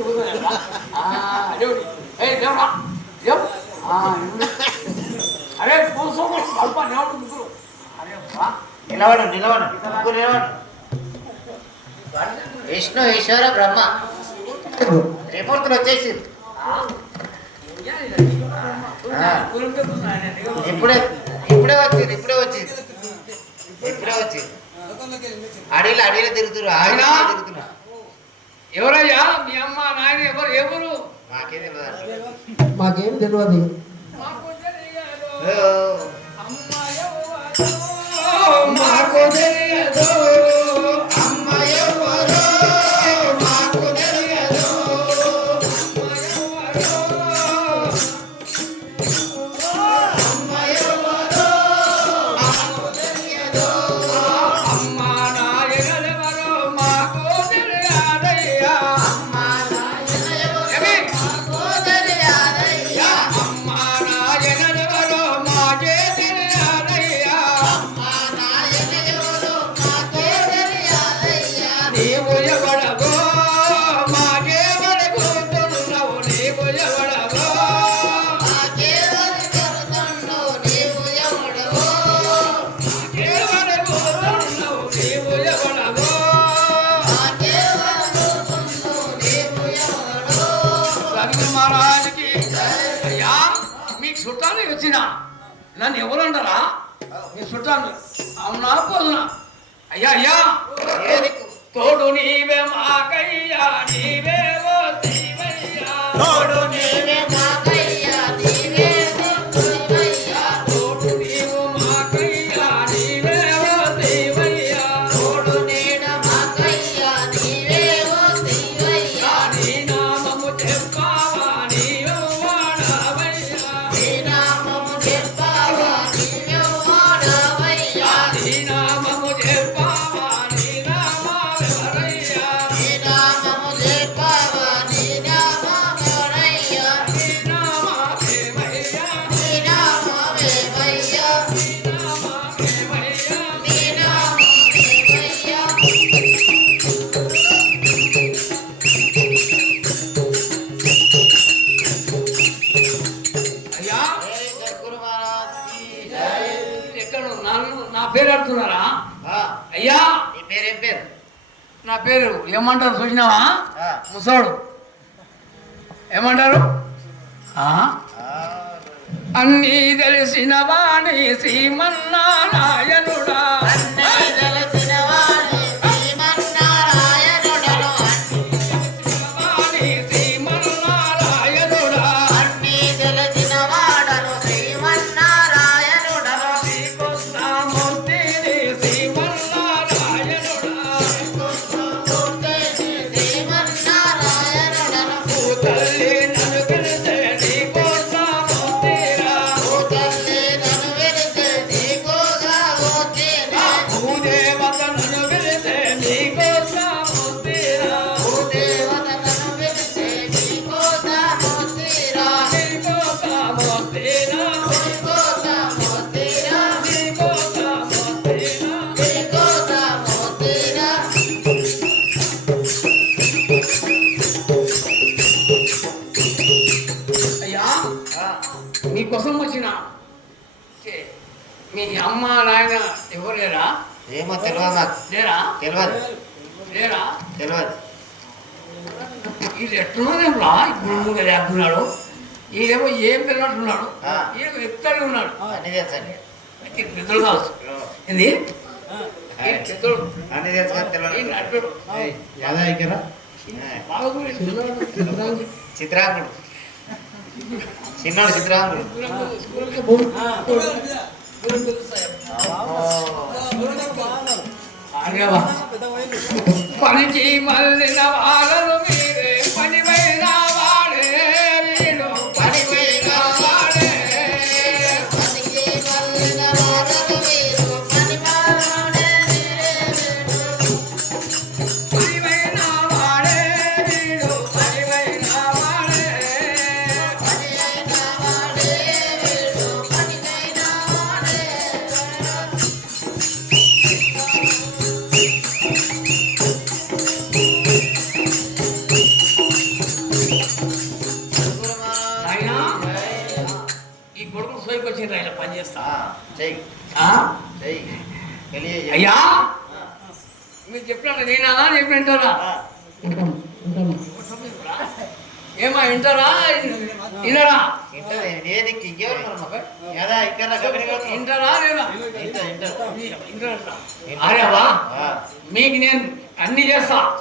వచ్చి విష్ణు ఈశ్వర బ్రహ్మ. త్రిమూర్తులు వచ్చేసి. ఇప్పుడే ఇప్పుడే వచ్చింది ఇప్పుడే వచ్చింది. ఇప్పుడే వచ్చింది. అడవిలో అడవిలో తిరుగుతున్నారు. ఆయన తిరుగుతున్నారు. ఎవరయ్యా? మీ అమ్మ నాయన ఎవరు? ఎవరు? మాకేం తెలియదు మాకేం తెలియదు నన్ను ఎవరు అంటారా? మీ చుట్టాను. అవునా పోదునా. అయ్యా అయ్యా. తోడు నీవే మాకయ్యా నీవే తోడు ఏమంటారు చూసినావా ముసోడు ఏమంటారు? అన్నీ తెలిసిన వాణి శ్రీమన్నారాయణుడా. తెలియదు నాకు ఇప్పుడు ముందుగా లేకున్నాడు ఈయనేమో ఏం పిల్లట్టున్నాడు ఈయన ఎత్తడి ఉన్నాడు. అన్ని తెలుసండి పెద్దలు కావచ్చు ఏంది? చిత్రాంగుడు. చిన్నాడు చిత్రాంగుడు. పని చేయమల్లిన వాళ్ళలో అయ్యా? మీరు చెప్పిన నేనా? చెప్పి వింటారా ఆ. ఏమా వింటారా? వినరా? ఉన్నారు మాకు? వింటారా వింటారా? నేను అన్ని చేస్తా.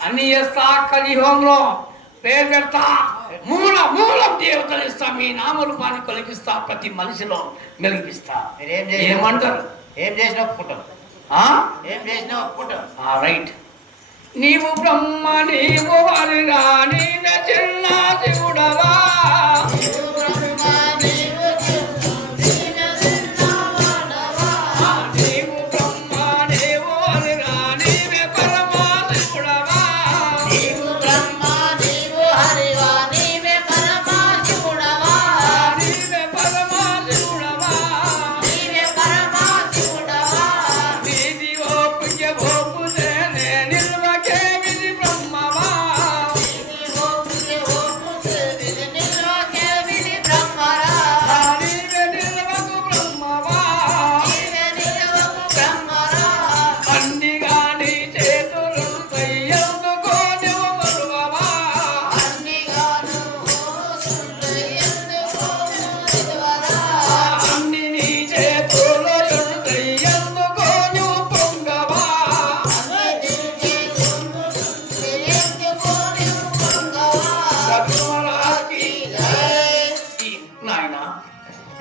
అన్ని చేస్తా కలిహోంలో పేరు పెడతా. మూల మూలం దేవతలు ఇస్తా మీ నామరూపాన్ని కలిగిస్తా ప్రతి మనిషిలో మెలిగిస్తా. ఏమంటారు? ఏం చేసినా ఏం చేసినా ఒప్పుకుంటాం ఆ రైట్. నీవు బ్రహ్మ నీవు హరిరా నీన చిన్న శివుడవా?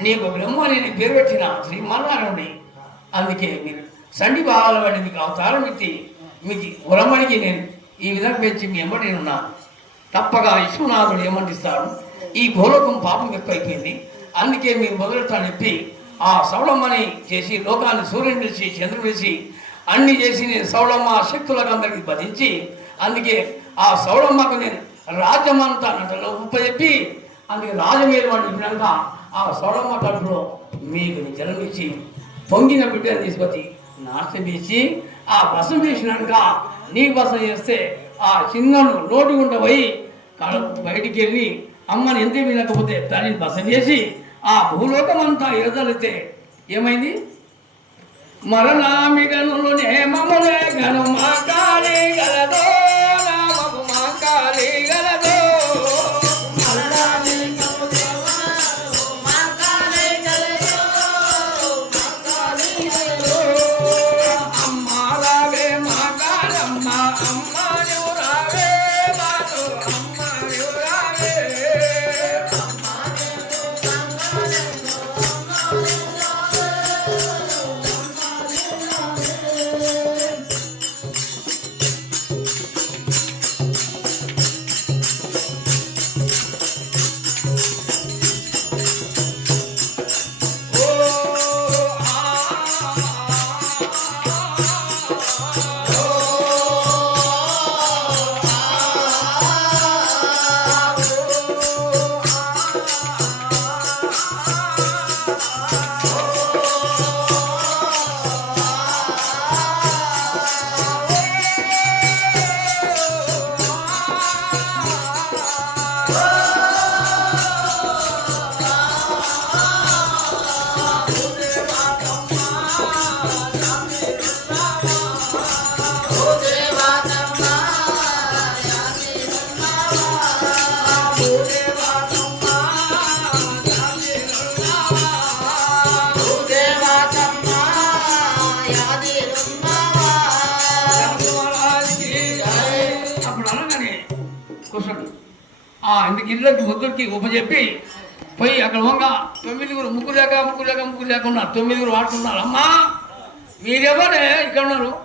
నీకు బ్రహ్మ అని పేరు పెట్టిన శ్రీమన్నారాయణుడి అందుకే మీరు సండి భావాల వాడి మీకు అవతారం ఇచ్చి మీకు ఉరమడికి నేను ఈ విధంగా పెంచి మీ ఎంబడి ఉన్నాను. తప్పగా విశ్వనాథుడు ఏమంటిస్తాడు ఈ గోలోకం పాపం ఎక్కువైపోయింది. అందుకే మీరు మొదలెడతాను చెప్పి ఆ సౌడమ్మని చేసి లోకాన్ని సూర్యుని పిలిచి చంద్రుని పిలిచి అన్ని చేసి నేను సౌడమ్మ శక్తులకు అందరికీ బధించి అందుకే ఆ సౌడమ్మకు నేను రాజ్యమంతా నటలో ఉపజెప్పి అందుకే రాజమేలు వాడిని చెప్పినాక ఆ సోడమ్మ కడుపులో మీకు నేను జన్మించి పొంగిన బిడ్డను తీసుకొచ్చి నాశనం చేసి ఆ బసం వేసినాక నీ బసం చేస్తే ఆ చిన్నను నోటి గుంట పోయి కడుపు బయటికి వెళ్ళి అమ్మని ఎంత వినకపోతే దానిని బసం చేసి ఆ భూలోకం అంతా ఎదలితే ఏమైంది? మరణామి నేమములే గను మా గలదో ఆ ఇందుకు ఇళ్ళకి ముగ్గురికి ఉపజెప్పి పోయి అక్కడ వంగ తొమ్మిదిగురు ముగ్గురు లేక ముగ్గురు లేక ముగ్గురు లేక ఉన్నారు. తొమ్మిదిగురు వాడుతున్నారు అమ్మా మీరెవరే? ఇక్కడ ఉన్నారు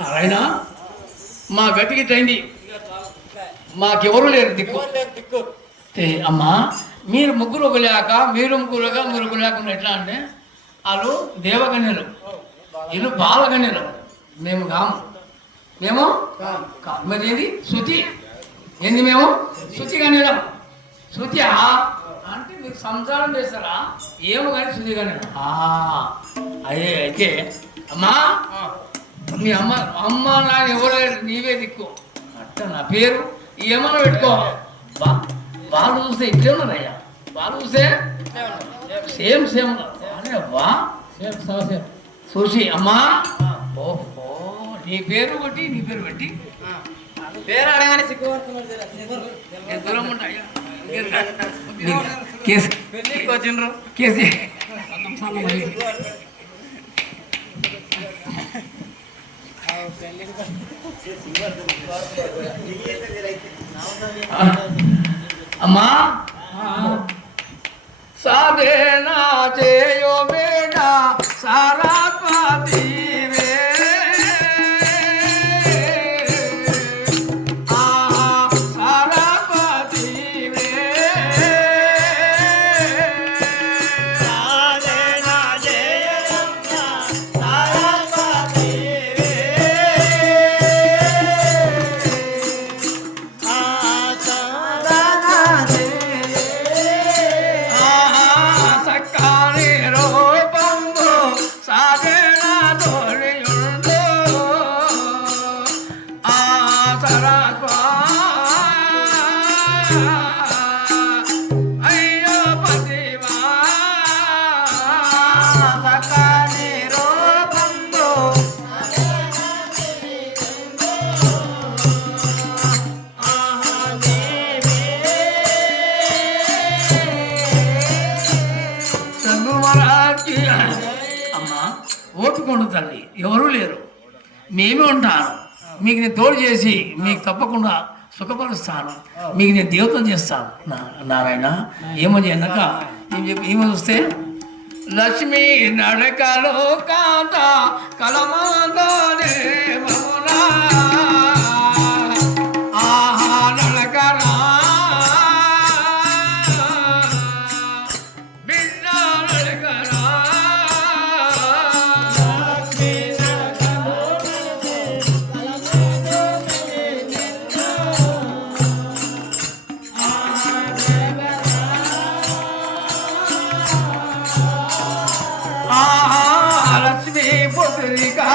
నారాయణ మా గతికి అయింది మాకెవరు లేరు దిక్కు. అమ్మా మీరు ముగ్గురు ఒక లేక మీరు ముగ్గురు లేక మీరు ఒక లేకుండా ఎట్లా అంటే వాళ్ళు దేవగణ్యులు. వీళ్ళు బాలగణ్యులు. మేము కాము. మేము కా- మరి ఏంది? శృతి. ఏంది మేము? శుచి నీడమ శుచి అంటే మీరు సంసారం చేస్తారా ఏమో కానీ శుచిగా నీడమ అదే అయితే అమ్మా మీ అమ్మ అమ్మ నాన్న ఎవరు నీవే దిక్కు. అట్ట నా పేరు? ఏమన్నా పెట్టుకో. బా వాళ్ళు చూస్తే ఇట్లే ఉన్నారయ్యా. వాళ్ళు చూస్తే సేమ్ సేమ్ అరే అబ్బా. Same same. చూసి అమ్మా. ఓహో నీ పేరు బట్టి నీ పేరు పెట్టి పేరు అడగానే సిగ్గుపడుతున్నాడు వచ్చిండ్రు కేసు అమ్మా సాధేనా చేయో మేడా సారా చేసి మీకు తప్పకుండా సుఖపరుస్తాను. మీకు నేను దేవతలు చేస్తాను. నారాయణ ఏమో చేయనక ఏం చెప్పి ఏమో చూస్తే లక్ష్మీ నడకలో కాంత కలమాదే మమునా. తిరిగా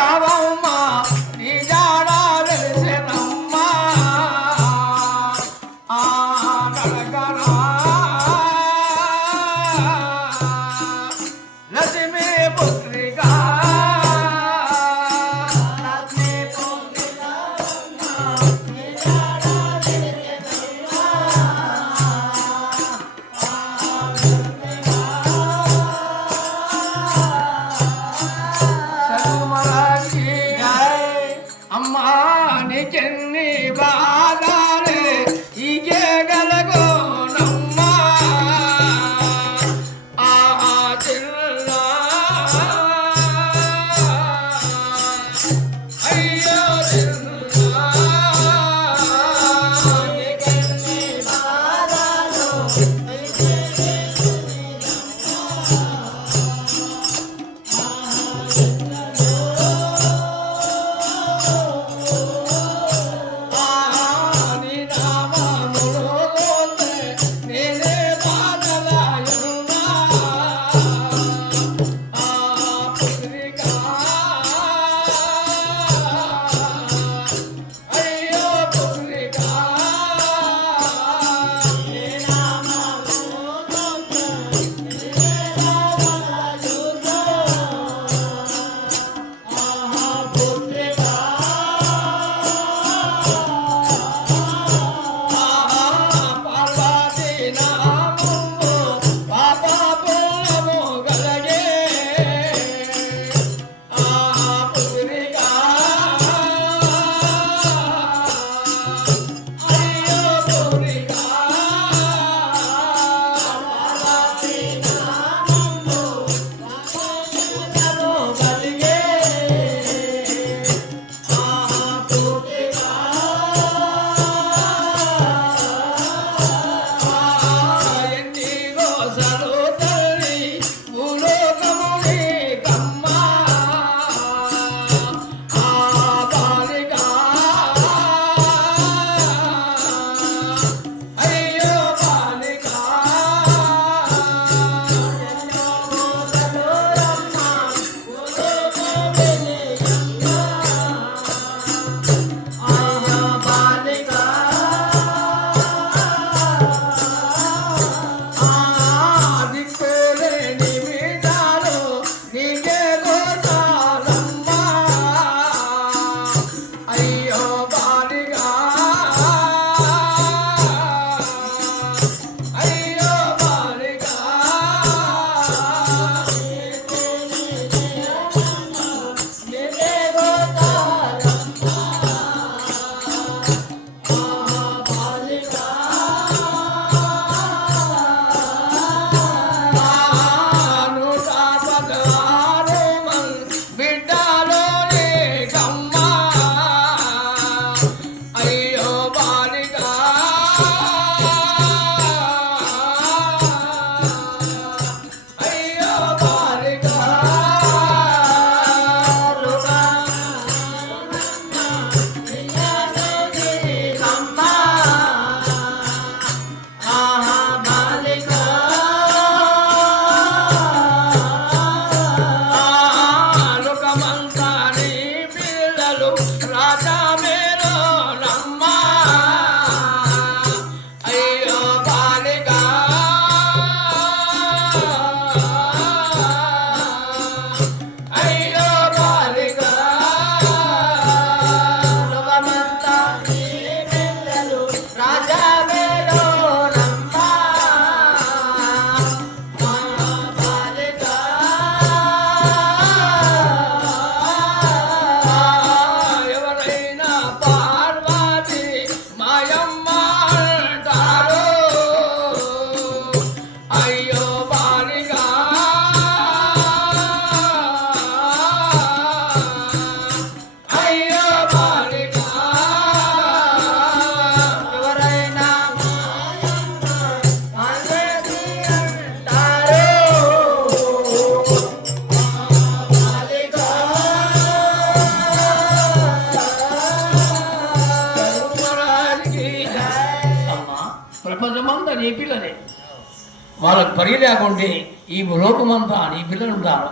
వాళ్ళకి పరి లేకుంటే ఈ లోకమంతా నీ పిల్లలు ఉంటారు.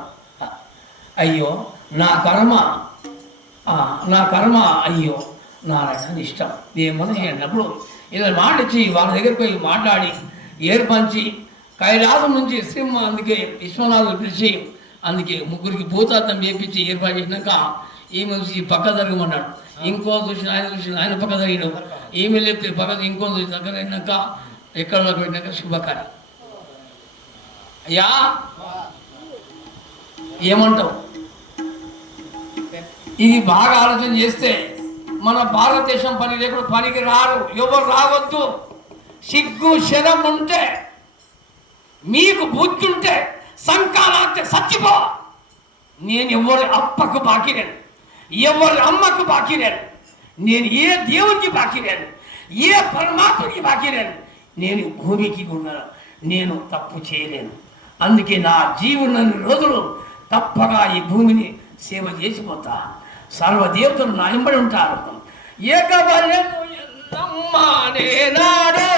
అయ్యో నా కర్మ నా కర్మ అయ్యో నారాయణ ఇష్టం. నేను మనిషి అన్నప్పుడు ఇలా మాట ఇచ్చి వాళ్ళ దగ్గరికి పోయి మాట్లాడి ఏర్పంచి కైలాసం నుంచి సింహ అందుకే విశ్వనాథుడు పిలిచి అందుకే ముగ్గురికి భూతార్థం చేపించి ఏర్పాటు చేసినాక ఈ మనిషి పక్క జరగమన్నాడు. ఇంకో చూసిన ఆయన చూసిన ఆయన పక్క జరిగిన ఈమె లేపితే పక్క ఇంకో చూసి దగ్గర అయినాక ఎక్కడ పెట్టినాక శుభకార్యం. అయ్యా? ఏమంటావు? ఇది బాగా ఆలోచన చేస్తే మన భారతదేశం పని లేకుండా పనికి రారు ఎవరు రావద్దు. సిగ్గు శరం ఉంటే మీకు బుద్ధి ఉంటే సంకాలాంతే సచ్చిపో నేను ఎవరి అప్పకు బాకీలేను ఎవరి అమ్మకు బాకీలేను నేను ఏ దేవునికి బాకీ లేను. ఏ పరమాత్మకి బాకీలేను నేను భూమికి ఉన్నాను. నేను తప్పు చేయలేను. అందుకే నా జీవునన్ని రోజులు తప్పగా ఈ భూమిని సేవ చేసిపోతా. సర్వదేవతలు నా ఇంబడి ఉంటారు. ఏకబలెను నాడే నేనాడే